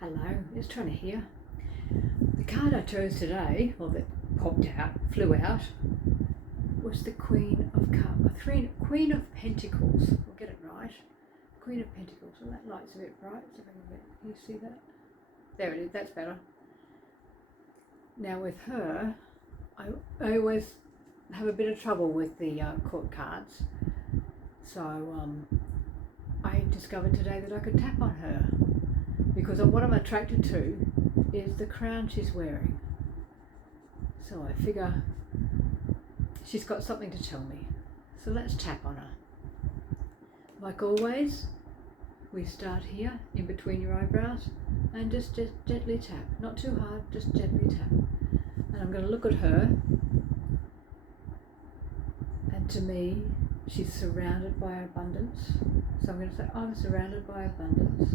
Hello, just trying to hear. The card I chose today, or that flew out, was the Queen of Queen of Pentacles. We'll get it right. Queen of Pentacles. Well, that light's a bit bright. So can you see that? There it is. That's better. Now with her, I always have a bit of trouble with the court cards. So I discovered today that I could tap on her, because what I'm attracted to is the crown she's wearing. So I figure she's got something to tell me. So let's tap on her. Like always, we start here in between your eyebrows and just gently tap. Not too hard, just gently tap. And I'm going to look at her, and to me, she's surrounded by abundance. So I'm going to say, I'm surrounded by abundance.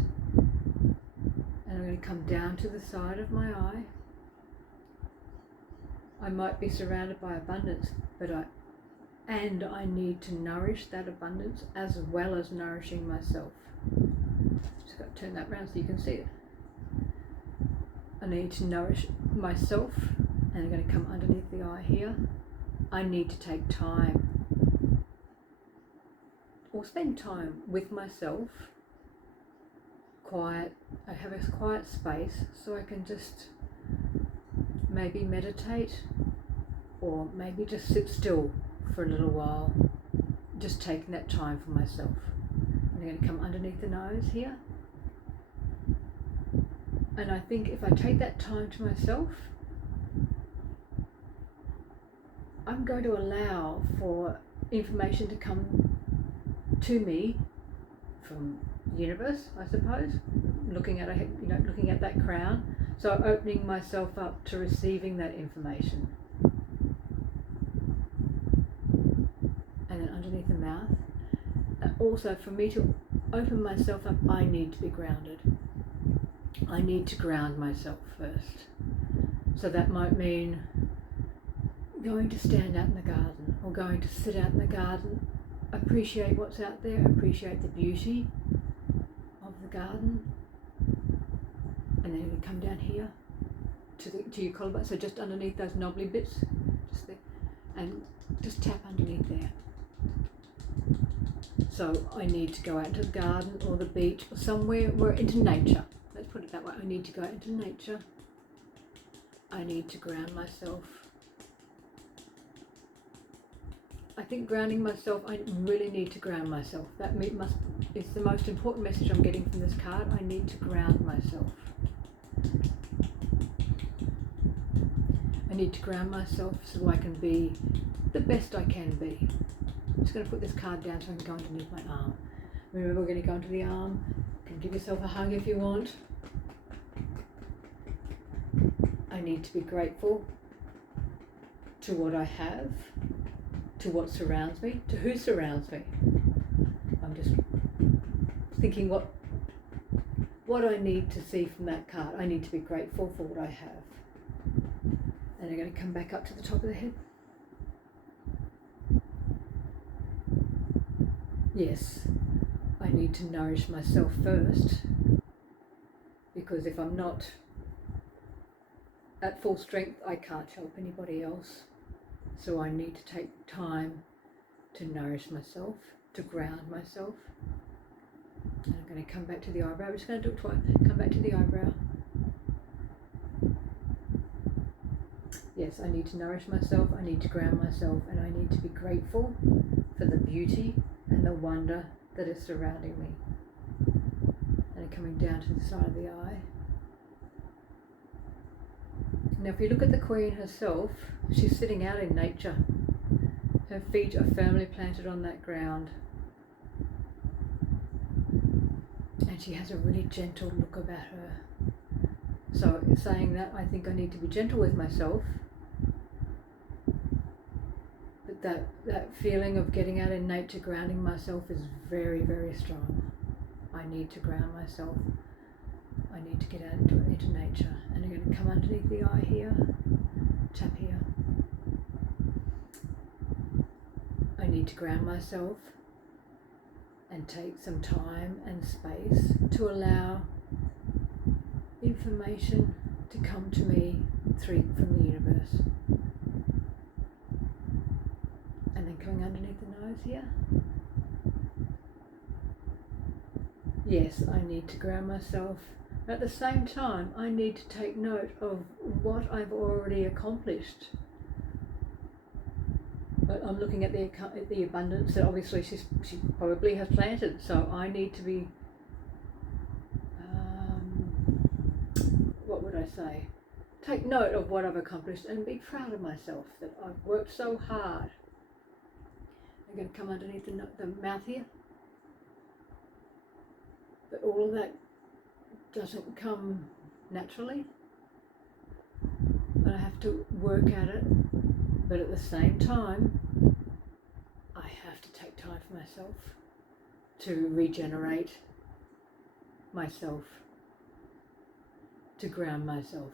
And I'm going to come down to the side of my eye. I might be surrounded by abundance, but I need to nourish that abundance as well as nourishing myself. Just got to turn that around so you can see it. I need to nourish myself, and I'm going to come underneath the eye here. I need to take time, or spend time with myself, quiet. I have a quiet space so I can just maybe meditate, or maybe just sit still for a little while, just taking that time for myself. I'm going to come underneath the nose here, and I think if I take that time to myself, I'm going to allow for information to come to me from the universe, I suppose, looking at that crown. So opening myself up to receiving that information. And then underneath the mouth. Also, for me to open myself up, I need to be grounded. I need to ground myself first. So that might mean going to stand out in the garden, or going to sit out in the garden, appreciate what's out there, appreciate the beauty of the garden, and then you come down here to your collarbone, so just underneath those knobbly bits, just there, and just tap underneath there. So I need to go out into the garden or the beach or somewhere, or into nature. Let's put it that way. I need to go out into nature. I need to ground myself. I think grounding myself, I really need to ground myself. It's the most important message I'm getting from this card. I need to ground myself. I need to ground myself so I can be the best I can be. I'm just going to put this card down so I can go underneath my arm. Remember, we're going to go into the arm. You can give yourself a hug if you want. I need to be grateful to what I have, to what surrounds me, to who surrounds me. I'm just thinking what I need to see from that card. I need to be grateful for what I have. And I'm going to come back up to the top of the head. Yes, I need to nourish myself first, because if I'm not at full strength, I can't help anybody else. So I need to take time to nourish myself, to ground myself. And I'm going to come back to the eyebrow. I'm just going to do it twice. Come back to the eyebrow. Yes, I need to nourish myself, I need to ground myself, and I need to be grateful for the beauty and the wonder that is surrounding me. And coming down to the side of the eye. Now if you look at the Queen herself, she's sitting out in nature. Her feet are firmly planted on that ground. And she has a really gentle look about her. So saying that, I think I need to be gentle with myself. But that feeling of getting out in nature, grounding myself is very, very strong. I need to ground myself. I need to get out into nature. And I'm going to come underneath the eye here, tap here. I need to ground myself and take some time and space to allow information to come to me from the universe. And then coming underneath the nose here. Yes, I need to ground myself. At the same time, I need to take note of what I've already accomplished. But I'm looking at the abundance that obviously she probably has planted. So I need to be, what would I say? Take note of what I've accomplished and be proud of myself that I've worked so hard. I'm going to come underneath the mouth here. But all of that doesn't come naturally. But I have to work at it. But at the same time, I have to take time for myself to regenerate myself, to ground myself.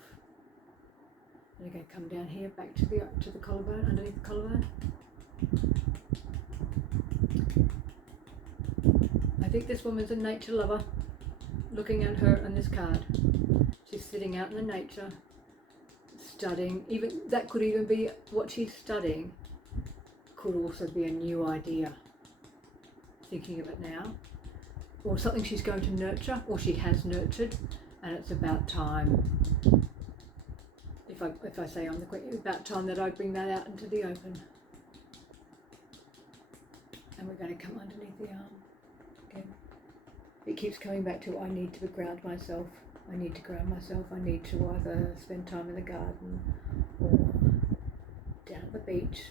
And I'm going to come down here, back to the collarbone, underneath the collarbone. I think this woman's a nature lover. Looking at her on this card, she's sitting out in the nature, studying. Even that could even be what she's studying. Could also be a new idea. Thinking of it now, or something she's going to nurture, or she has nurtured, and it's about time. If I say I'm the queen, it's about time that I bring that out into the open. And we're going to come underneath the arm again. It keeps coming back to I need to ground myself. I need to ground myself. I need to either spend time in the garden or down at the beach.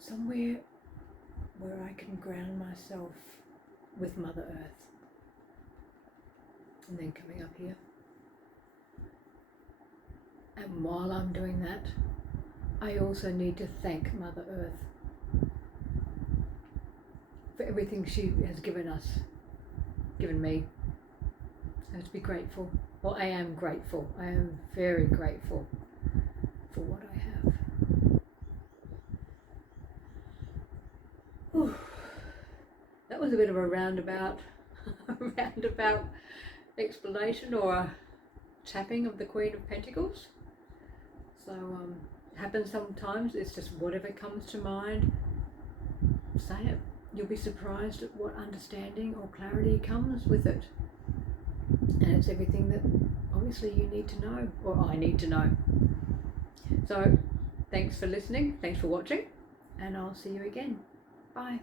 Somewhere where I can ground myself with Mother Earth. And then coming up here. And while I'm doing that, I also need to thank Mother Earth for everything she has given us, given me. And to be grateful. Well, I am grateful. I am very grateful for what I have. Whew. That was a bit of a roundabout explanation or a tapping of the Queen of Pentacles. So it happens sometimes. It's just whatever comes to mind, say it. You'll be surprised at what understanding or clarity comes with it. And it's everything that obviously you need to know, or I need to know. So thanks for listening, thanks for watching, and I'll see you again. Bye.